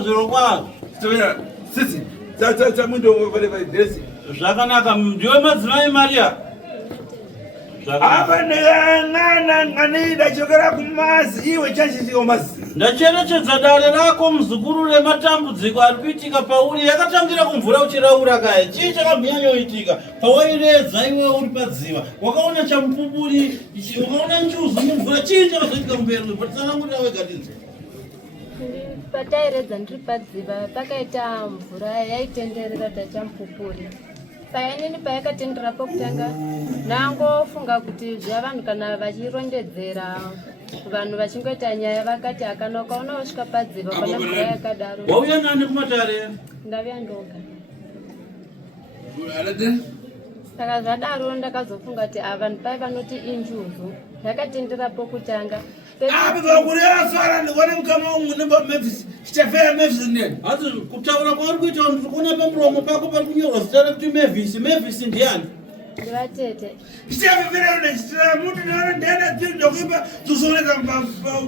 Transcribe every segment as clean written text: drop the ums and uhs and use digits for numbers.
zero kwako. Sisi. Cha mwendo wale dressing. Zvakanaka ndiwe madzimai Maria. Apa ngana ndachokera kumazi iwe chachisiwo mazi. Ndacherechedza dare rako muzukuru rematambudziko ari kuitika pauri yakatangira kumvura uchiraura kaya. Chii chakabvinyanyoitika pawairedza iwe uri padziva? Wakaona chamupupuri, wakaona njuzu mumvura. Chii chakazoitika mberi? Patsanangurira wega ndinzi. Patairedza ndiri padziva pakaita mvura yaitenderera tachamupupuri. Saka inini payakatendera pokutanga nangofunga kuti zvavanhu kana vachirondedzera vanhu vachingoita nyaya vakati akana ukaona wasvika padziva pana mvura yakadaro. Wauya nani kumatare? Ndauya ndoga. Saka zvadaro ndakazofunga kuti vanhu pai vanoti injuzu yakatendera pokutanga. Kuriafara ndikuona mukama umwe nemba Memphis. Chitafera Memphis ndeni. Asi kutaura kwauri kuita ndikuona pamuromo pako pari kunyorwa zita rekuti Memphis. Memphis ndiani? Ndivatete. Chitafera ndechitira muntu ndona ndenda ndokuimba tuzoneka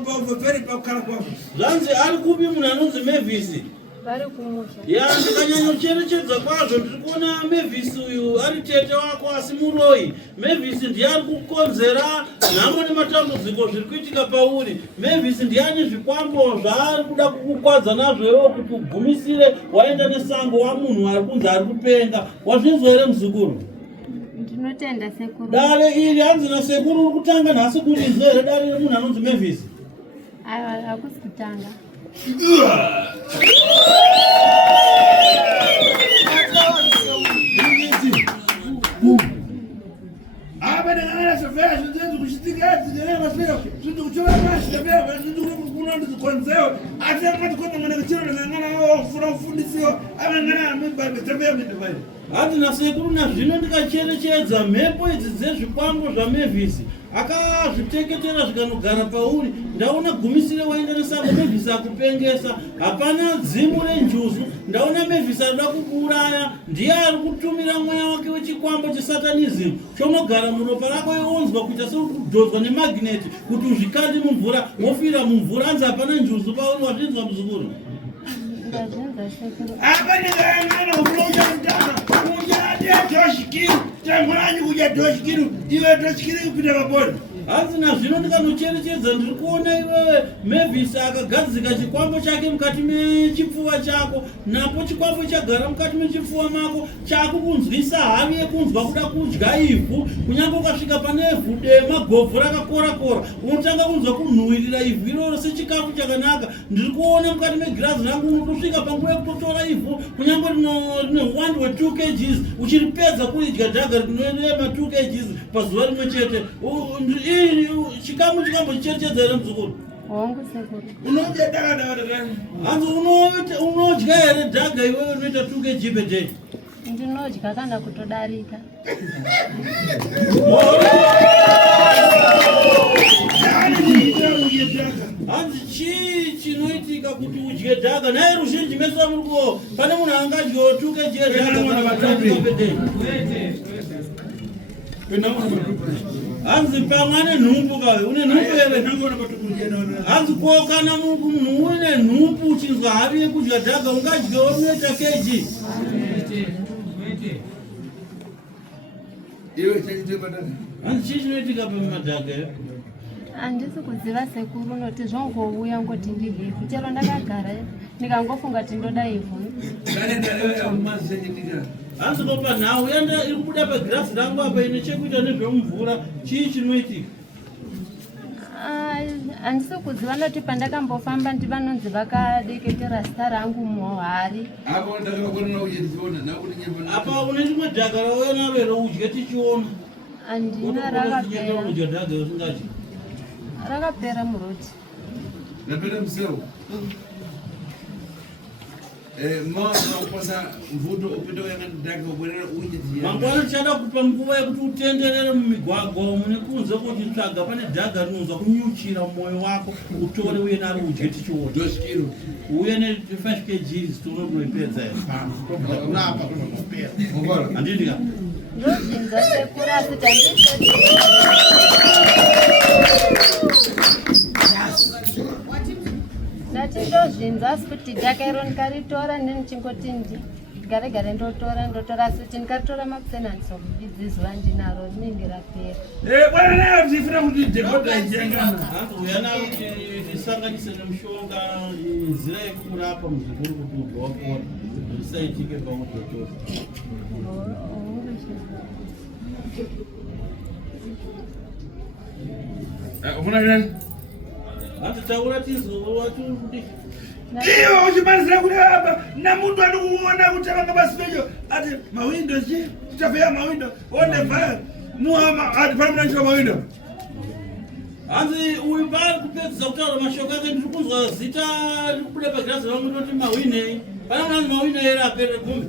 paveri pakukhala kwako. Zvanzi ari kupi munhu anonzi Memphis? Vari kumusha. Ya ndikanyanya kwazvo ndiri kuona Memphis uyu ari tete wako asi muroyi. Memphis ndiye ari kukonzera nhamo nematambudziko zviri kuitika pauri. Memphis ndiani zvikwambo zvaari kuda kukukwadza nazvo iwo kuti ugumisire waenda nesango wamunhu ari kunzi ari kupenga. Wazvinzwa here muzukuru? Ndinotenda sekuru. Dare iri hanzi nasekuru uri kutanga nhasi kurinzwa here dare remunhu anonzi Memphis? Aiwa hakusi kutanga. Apa dengan sofia sudah kusitika dengan masih sudah kucoba masih tapi sudah kuno di konseo ada yang kau mengenai kecil dengan orang fundisio apa dengan member tapi member. Hanzi nasekuru nazvino ndikacherechedza mhepo idzi dzezvikwambo zvaMavis akazviteketera zvikanogara pauri. Ndaona gumisire waenda nesango Mavis akupengesa. Hapana dzimu renjuzu. Ndaona Mavis arikuda kukuuraya. Ndiye ari kutumira mweya wake wechikwambo chesatanism chonogara muropa rako iwonzwa kuita sekudhonzwa nemagneti kuti uzvikande mumvura wofira mumvura. Hanzi hapana njuzu pauri. Wazvinzwa muzukuru? Ndazvinzwa sekuru. Apa ndikayangana unoja mutana uja dhoshikiri tamwanyi kuja dhoshikiri iwe dhoshikiri kupita pabodi. Hanzi nazvino ndikanocherechedza ndiri kuona iwewe Mavis akagadzika chikwambo chake mukati mechipfuva chako. Napo chikwambo chagara mukati mechipfuva mako chakukunzwisa havi yekunzwa kuda kudya ivhu. Kunyange ukasvika pane ivhu dema gobvu rakakora-kora unotanga kunzwa kunhuhwirira ivhu iroro sechikafu chakanaka. Ndiri kuona mukati megirazi rangu unotosvika panguva yekutotora ivhu kunyange rine uwandi we2 kgs uchiripedza kuridya dhaga rinorema 2 kgs pazuva rimwe chete. Chikamu chicherechedza here muzukuru? Hongu sekuru. Unodya dhaga. Hanzi unodya here dhaga iwewe unoita 2 kg per day? Ndinodya kana kutodarika. Hanzi chii chinoitika kuti udye dhaga? Naye ruzhinji meso amurikuwo pane munhu angadyawo 2 kg dhaga per day. Hanzi pamwe nenhumbu kawe une nhumbu here? Hanzi ko kana munhu une nhumbu uchinzwa havi yekudya dhaga ungadyawo unoita kg? Hanzi chii chinoitika pamadhaga? Handisi kuziva sekuru noti zvongouya ngoti ndivhu chero ndakagara ndikangofunga kuti ndoda ivhu. Hanzi kopa nhau yanda iri kubuda pagirasi rangu apa ine chekuita nezvemumvura. Chii chinoitika? Handisi kuziva noti pandakambofamba ndivanonzi vakadeketera zita rangu muhari. Apa une rimwe dhaga rauya naro here udye tichiona? Handina rakapera. Udya dhaga usingati? Rakapera muroti. Napenda mseo. Mangwana tichada kupa nguva yekuti utenderere mumigwagwa mune kunze kuti tsvaga pane dhaga rinonzwa kunyuchira mumwoyo wako utore uye naro udye tichiona. Uye ne5 kg tinonoipedza here. Handiti ka? Ndozvinza sekuru asi tandisoti. Ndati ndozvinza basi kuti jakairo ndikaritora nenichingoti gare ndotora asi kuti ndikaritora makusenanisa kubidzi zuva ndinaro rinenge rapera. Bwana nayo tifuna kuti dhekodha ichengana. Uyana kuti tisanganise nemushonga nzira yekurapa muzukuru kuti ubva wapora. Zvisaitike paudhotora. Ufuna nani? Taura tizova kuti iwo uchimalizira kuti apa namuntu andikuona kuti avanga basipecho ati mawindo chi tafeya mawindo onevha ati panamunanchira mawindo. hanzi uyu pari kupedzisa kutaura mashoko ake ndiri kunzwa zita rikubuda pagirazi vangu toti mawinei pana munanzi mawine ere apere gumi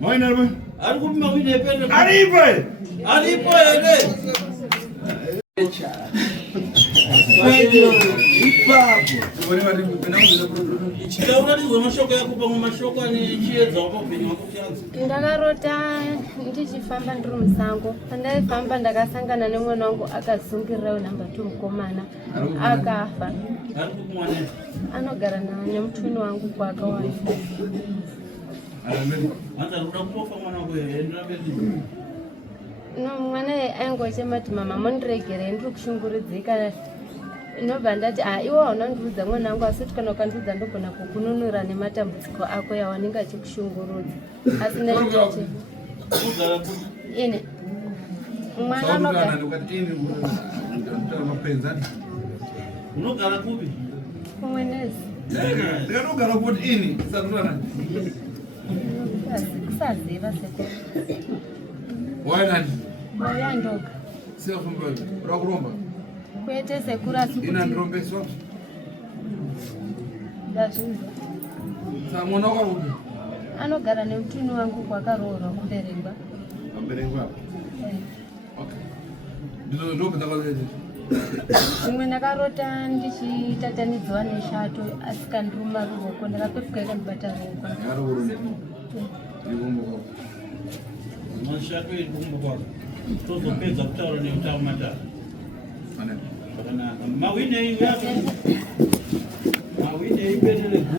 Mawine aripo? ari kupi mawine epere Aripo ere taura tizwa mashoko yako pamwe mashoko ane chiedza wapaupenyu wako chanzi. Ndakarota ndichifamba ndiri musango. Pandaifamba ndakasangana nemwana wangu akazungirirawo namba 2 mukomana akafa. Ari kupi mwanene? Anogara nemutuni wangu kwakawanda. Hanzi ari kuda kutofa mwana wako endera mberi. No, mwana aingochemati mama mundiregere ndiri kushungurudzika. Nobva ndati iwo unondiudza mwana wangu asi kuti kana ukandiudza ndogona kukununura nematambudziko ako yawanenge achikushungurudza. Asi naichache ine mwana unogara kupi? kumwenezi ndinogara kuti ini saturana kusaziva seko wainani wayandoga sefumbe rakuromba kwete sekuru asi kuti inandirombeswa ndazvinza samwana wakarupi anogara nemutuni wangu kwakaroorwa kuberengwa. Kuberengwa. Okay. Ndopedza Zvimwe ndakarota ndichitatanidzwa neshato asi kandiruma ruoko ndakapefuka ikandibata ruoko. Mashato yekumba kwako tozopedza kutaura neutamatara. Mawine yako